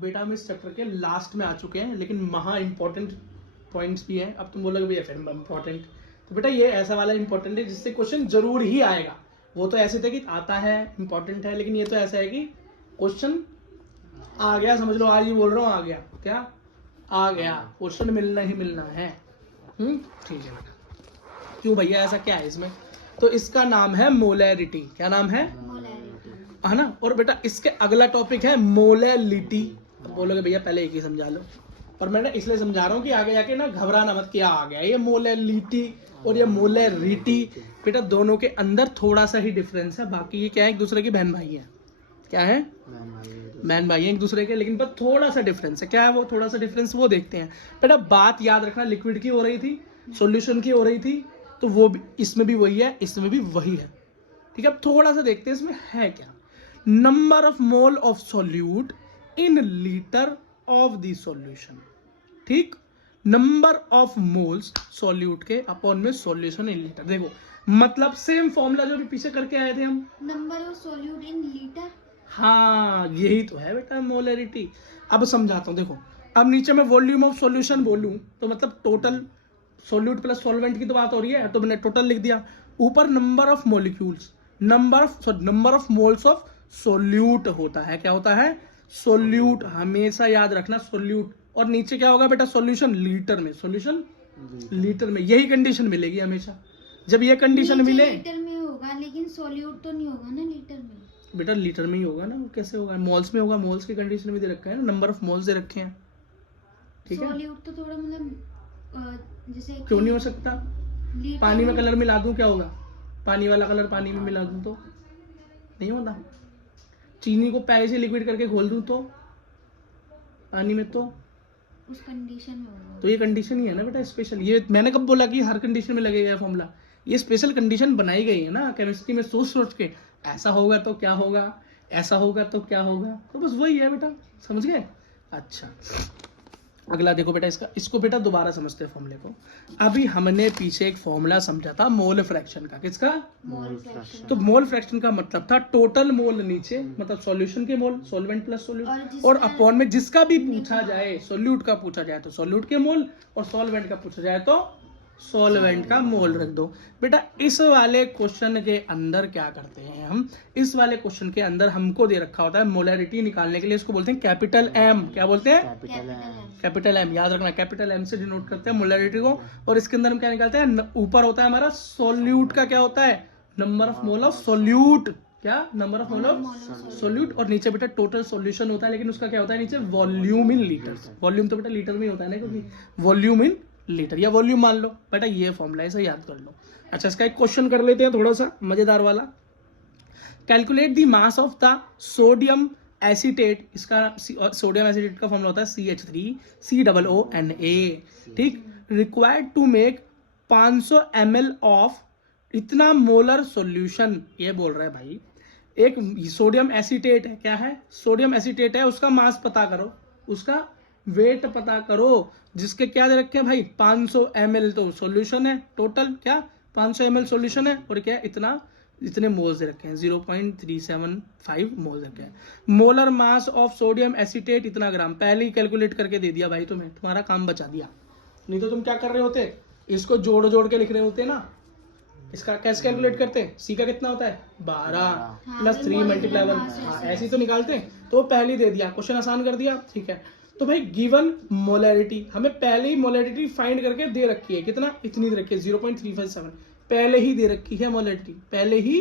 बेटा हम इस चैप्टर के लास्ट में आ चुके हैं, लेकिन महा इंपॉर्टेंट पॉइंट्स भी हैं। अब तुम बोलोगे भैया फिर इंपॉर्टेंट, तो बेटा ये ऐसा वाला इंपॉर्टेंट है जिससे क्वेश्चन जरूर ही आएगा। वो तो ऐसे थे कि आता है, इंपॉर्टेंट है, लेकिन ये तो ऐसा है कि क्वेश्चन आ गया, समझ लो। आज ही बोल रहा हूँ, आ गया, क्या आ गया, क्वेश्चन मिलना ही मिलना है। ठीक है बेटा। क्यों भैया, ऐसा क्या है इसमें? तो इसका नाम है मोलैरिटी। क्या नाम है? है ना। और बेटा इसके अगला टॉपिक है मोलैलिटी। तो बोलोगे भैया पहले एक ही समझा लो, और मैं ना इसलिए समझा रहा हूँ कि आगे जाके ना घबराना मत, क्या आ गया ये मोलैलिटी और ये मोलैरिटी। बेटा दोनों के अंदर थोड़ा सा ही डिफरेंस है, बाकी ये क्या है, एक दूसरे की बहन भाई है। क्या है? बहन भाई है एक दूसरे के, लेकिन बस थोड़ा सा डिफरेंस है। क्या है वो थोड़ा सा डिफरेंस, वो देखते हैं। बेटा बात याद रखना, लिक्विड की हो रही थी, सॉल्यूशन की हो रही थी, तो वो भी इसमें भी वही है, इसमें भी वही है। ठीक है, अब थोड़ा सा देखते हैं इसमें है क्या। Number of mole of solute in litre of the solution. ठीक, नंबर ऑफ मोल्स सॉल्यूट के अपॉन में सॉल्यूशन इन लीटर। देखो मतलब सेम फॉर्मूला जो भी पीछे करके आए थे हम, number of solute in litre. हाँ यही तो है बेटा मोलैरिटी। अब समझाता हूं, देखो अब नीचे में वॉल्यूम ऑफ सॉल्यूशन बोलूं तो मतलब टोटल सॉल्यूट प्लस सॉल्वेंट की तो बात हो रही है, तो मैंने टोटल लिख दिया। ऊपर number of molecules, number of moles of solute होता है। क्या होता है? सोल्यूट। हमेशा याद रखना सोल्यूट। और नीचे क्या होगा बेटा? सॉल्यूशन लीटर में, सॉल्यूशन लीटर में। यही कंडीशन मिलेगी हमेशा। जब ये कंडीशन मिले, लीटर में होगा, लेकिन सोल्यूट तो नहीं होगा ना लीटर में। बेटा लीटर में ही होगा ना, वो कैसे होगा? मोल्स में होगा, मोल्स की कंडीशन में दे रखा है ना, नंबर ऑफ मोल्स दे रखे हैं। ठीक है, सोल्यूट तो थोड़ा मतलब जैसे क्यों नहीं हो सकता? पानी में कलर मिला दूं क्या होगा? पानी वाला कलर पानी में मिला दूं तो नहीं होता। चीनी को पहले से लिक्विड करके घोल दूं तो पानी में, तो उस कंडीशन में होगा। तो ये कंडीशन ही है ना बेटा स्पेशल। ये मैंने कब बोला कि हर कंडीशन में लगेगा फॉर्मूला? ये स्पेशल कंडीशन बनाई गई है ना केमिस्ट्री में, सोच सोच के। ऐसा होगा तो क्या होगा, ऐसा होगा तो क्या होगा, तो बस वही है बेटा, समझ गए? अच्छा अगला देखो बेटा, इसको बेटा दोबारा समझते हैं फॉर्मूले को। अभी हमने पीछे एक फॉर्मूला समझा था मोल फ्रैक्शन का। किसका? Mole fraction. तो मोल फ्रैक्शन का मतलब था टोटल मोल नीचे, मतलब सॉल्यूशन के मोल, सॉल्वेंट प्लस सोल्यूट, और अपॉन में जिसका भी पूछा जाए, सोल्यूट का पूछा जाए तो सोल्यूट के मोल, और सॉल्वेंट का पूछा जाए तो सॉल्वेंट का मोल रख दो। बेटा इस वाले क्वेश्चन के अंदर क्या करते हैं हम, इस वाले क्वेश्चन के अंदर हमको दे रखा होता है मोलैरिटी निकालने के लिए, इसको बोलते हैं कैपिटल एम। क्या बोलते हैं? Capital M. याद रखना, कैपिटल एम से डिनोट करते हैं मोलैरिटी को। और इसके अंदर हम क्या निकालते हैं? ऊपर होता है हमारा सॉल्यूट का, क्या होता है? Number of mole of solute. क्या? Number of mole of solute. और नीचे बेटा टोटल सॉल्यूशन होता है, लेकिन उसका क्या होता है नीचे? Volume in litre. वॉल्यूम तो बेटा लीटर में ही होता है ना, क्योंकि वॉल्यूम इन लीटर, या वॉल्यूम मान लो बेटा, ये फॉर्मूला है, इसे याद कर लो। अच्छा इसका एक क्वेश्चन कर लेते हैं थोड़ा सा मजेदार वाला। Calculate the mass of the sodium acetate. इसका सोडियम एसीटेट का फॉर्मूला होता है CH3COONA। ठीक, required to make 500 ml of इतना मोलर सॉल्यूशन। ये बोल रहा है भाई एक सोडियम एसीटेट है। क्या है? सोडियम एसीटेट है, उसका मास पता करो, उसका वेट पता करो, जिसके क्या दे रखे हैं भाई? 500 ml। तो सॉल्यूशन है टोटल, क्या 500 ml सॉल्यूशन है, और क्या इतने मोल्स दे रखे हैं, 0.375 मोल्स रखे हैं। Molar mass of sodium acetate इतना ग्राम। पहले ही कैलकुलेट करके दे दिया भाई तुम्हें, तुम्हारा काम बचा दिया। नहीं तो तुम क्या कर रहे होते, इसको जोड़ जोड़ के लिख रहे होते ना। इसका कैसे कैलकुलेट करते हैं? सी का कितना होता है? 12 प्लस 3 मल्टीप्लाई 1। हाँ ऐसे ही तो निकालते हैं, तो पहले ही दे दिया, क्वेश्चन आसान कर दिया। ठीक है, तो भाई गिवन मोलैरिटी, हमें पहले ही मोलैरिटी फाइंड करके दे रखी है। कितना? इतनी दे रखी है, 0.357 पहले ही दे रखी है मोलैरिटी, पहले ही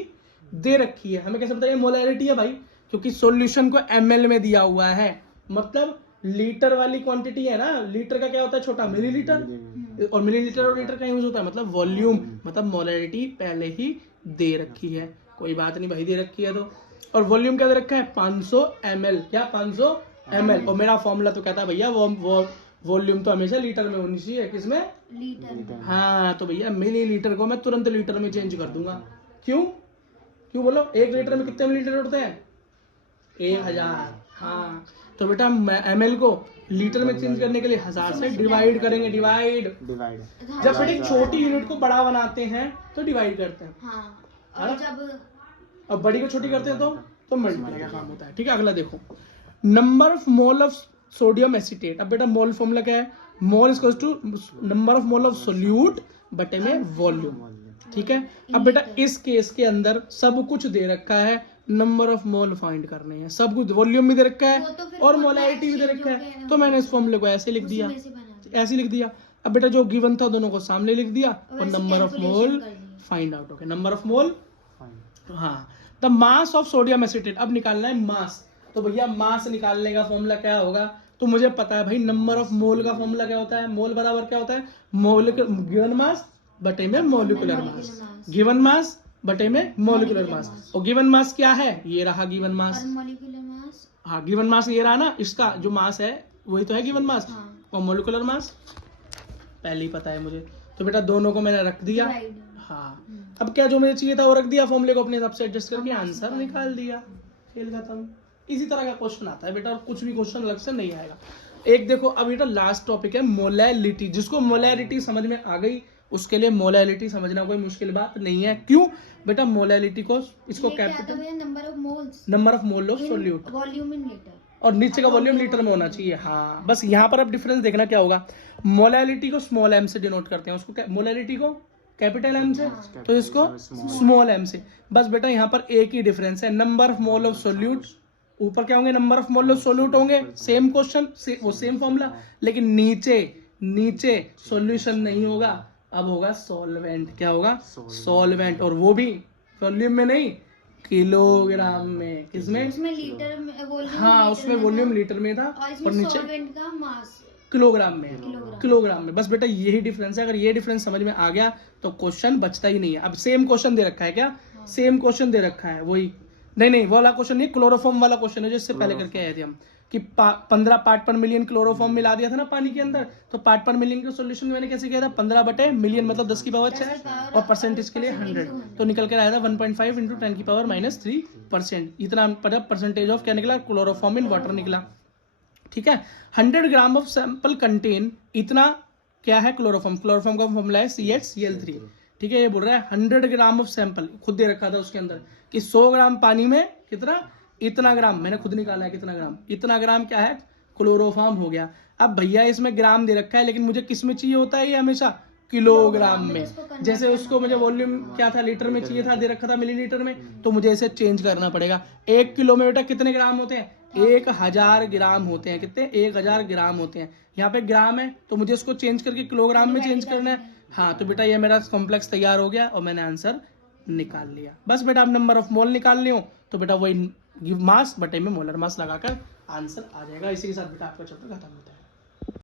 दे रखी है। हमें कैसे पता है मोलैरिटी है भाई? क्योंकि सॉल्यूशन को ml में दिया हुआ है, मतलब लीटर वाली क्वांटिटी है ना। लीटर का क्या होता है? छोटा मिलीलीटर, और मिलीलीटर और लीटर का यूज होता है मतलब वॉल्यूम, मतलब मोलैरिटी पहले ही दे रखी है। कोई बात नहीं भाई, दे रखी है तो। और वॉल्यूम क्या दे रखा है? 500 ml। क्या? 500 ml। और मेरा फॉर्मूला तो कहता है भैया वॉल्यूम तो हमेशा लीटर में होनी चाहिए। किसमें? लीटर। हाँ तो भैया मिली लीटर को मैं तुरंत लीटर में चेंज कर दूंगा। क्यों? क्यों बोलो? 1 लीटर में कितने मिलीलीटर होते हैं? 1000। हाँ तो बेटा ml को लीटर में चेंज करने के लिए 1000 से डिवाइड करेंगे। डिवाइड जब बेटे छोटी यूनिट को बड़ा बनाते हैं तो डिवाइड करते हैं। हाँ, और जब अब बड़ी को छोटी करते हैं तो मल्टीप्लाई का काम होता है। ठीक है, अगला देखो। Number of mole of sodium acetate. अब बेटा मोल फॉर्मूला क्या है, mole equals to number of mole of solute बटे में वॉल्यूम, ठीक है। अब बेटा इस केस के अंदर सब कुछ दे रखा है, नंबर ऑफ मोल फाइंड करने हैं, सब कुछ वॉल्यूम भी दे रखा वो तो है फिर और formula मोलैरिटी भी दे exchange रखा हो है, गया, तो मैंने इस फॉर्मूले को ऐसे लिख उसी दिया, में से बना दिया। ऐसे लिख दिया। अब बेटा जो गिवन था दोनों को सामने लिख दिया और वैसे नंबर ऑफ calculation मोल कर ली। फाइंड आउट हो गया, नंबर ऑफ मोल। हाँ, the mass of sodium acetate. अब निकालना है मास, तो भैया मास निकालने का फॉर्मूला क्या होगा, तो मुझे पता है भाई नंबर ऑफ मोल का फॉर्मूला क्या होता है, मोल बराबर क्या होता है, गिवन मास बटे में मोलिकुलर मास, गिवन मास बटे में मोलिकुलर मास। और गिवन मास क्या है, ये रहा गिवन मास, और मॉलिक्यूलर मास, हाँ गिवन मास ये रहा ना, इसका जो मास है वही तो है गिवन मास, हाँ। और मोलिकुलर मास पहले ही पता है मुझे, तो बेटा दोनों को मैंने रख दिया। Divide। हाँ, अब क्या जो मुझे चाहिए था वो रख दिया, फॉर्मूले को अपने हिसाब से एडजस्ट करके आंसर निकाल दिया, खेल खत्म। इसी तरह का क्वेश्चन आता है बेटा, और कुछ भी क्वेश्चन अलग से नहीं आएगा। एक देखो अब बेटा लास्ट टॉपिक है मोलैलिटी। जिसको मोलैलिटी समझ में आ गई उसके लिए मोलैलिटी समझना कोई मुश्किल बात नहीं है। क्यों बेटा, मोलैलिटी को इसको capital number of moles, number of mole of solute, volume in litre, और नीचे का वॉल्यूम लीटर में होना चाहिए। हाँ, बस यहाँ पर अब डिफरेंस देखना क्या होगा, मोलैलिटी को स्मॉल एम से डिनोट करते हैं, उसको मोलैलिटी को कैपिटल एम से, तो इसको स्मॉल एम से। बस बेटा यहाँ पर एक ही डिफरेंस है, number of mole of solute, ऊपर क्या होंगे number of mole of solute होंगे, सेम क्वेश्चन वो सेम फॉर्मूला, लेकिन नीचे सॉल्यूशन नहीं होगा, अब होगा सॉल्वेंट। क्या होगा, सॉल्वेंट, और वो भी वॉल्यूम में नहीं, किलोग्राम में। किसमें, उसमें लीटर में वॉल्यूम, हाँ उसमें वॉल्यूम लीटर में था और और इसमें नीचे सॉल्वेंट का मास किलोग्राम में, किलोग्राम में। बस बेटा यही डिफरेंस है, अगर ये डिफरेंस समझ में आ गया तो क्वेश्चन बचता ही नहीं है। अब सेम क्वेश्चन दे रखा है क्या, सेम क्वेश्चन दे रखा है, वही नहीं वो वाला क्वेश्चन नहीं, क्लोरोफॉर्म वाला क्वेश्चन है जो इससे पहले करके आए थे हम, कि 15 पार्ट पर मिलियन क्लोरोफॉर्म मिला दिया था ना पानी के अंदर, तो पार्ट पर मिलियन का सॉल्यूशन मैंने कैसे किया था, 15 बटे मिलियन मतलब 10 की पावर 6, और परसेंटेज के लिए 100, तो निकल कर आया था 1.5 इंटू 10 की पावर -3%। इतना परसेंटेज ऑफ क्या निकला, क्लोरोफॉर्म इन वाटर निकला, ठीक है। 100 ग्राम ऑफ सैंपल कंटेन, इतना क्या है क्लोरोफॉर्म, क्लोरोफॉर्म का फॉर्मूला है CH-Cl3, ठीक है। ये बोल रहा है 100 ग्राम ऑफ सैंपल, खुद दे रखा था उसके अंदर कि 100 ग्राम पानी में कितना, इतना ग्राम, मैंने खुद निकाला है कितना ग्राम, इतना ग्राम क्या है क्लोरोफॉर्म हो गया। अब भैया इसमें ग्राम दे रखा है, लेकिन मुझे किस में चाहिए होता है ये हमेशा, किलोग्राम में। जैसे उसको मुझे वॉल्यूम क्या था, लीटर में चाहिए था, दे रखा था मिलीलीटर में, तो मुझे इसे चेंज करना पड़ेगा। 1 किलो में बेटा कितने ग्राम होते हैं, 1000 ग्राम होते हैं, कितने, 1000 ग्राम होते हैं। यहाँ पे ग्राम है तो मुझे इसको चेंज करके किलोग्राम में चेंज करना है। हाँ, तो बेटा ये मेरा कॉम्प्लेक्स तैयार हो गया और मैंने आंसर निकाल लिया। बस बेटा आप नंबर ऑफ मोल निकाल लियो तो बेटा वही मास बटे में मोलर मास लगाकर आंसर आ जाएगा। इसी के साथ बेटा आपका चैप्टर खत्म होता है।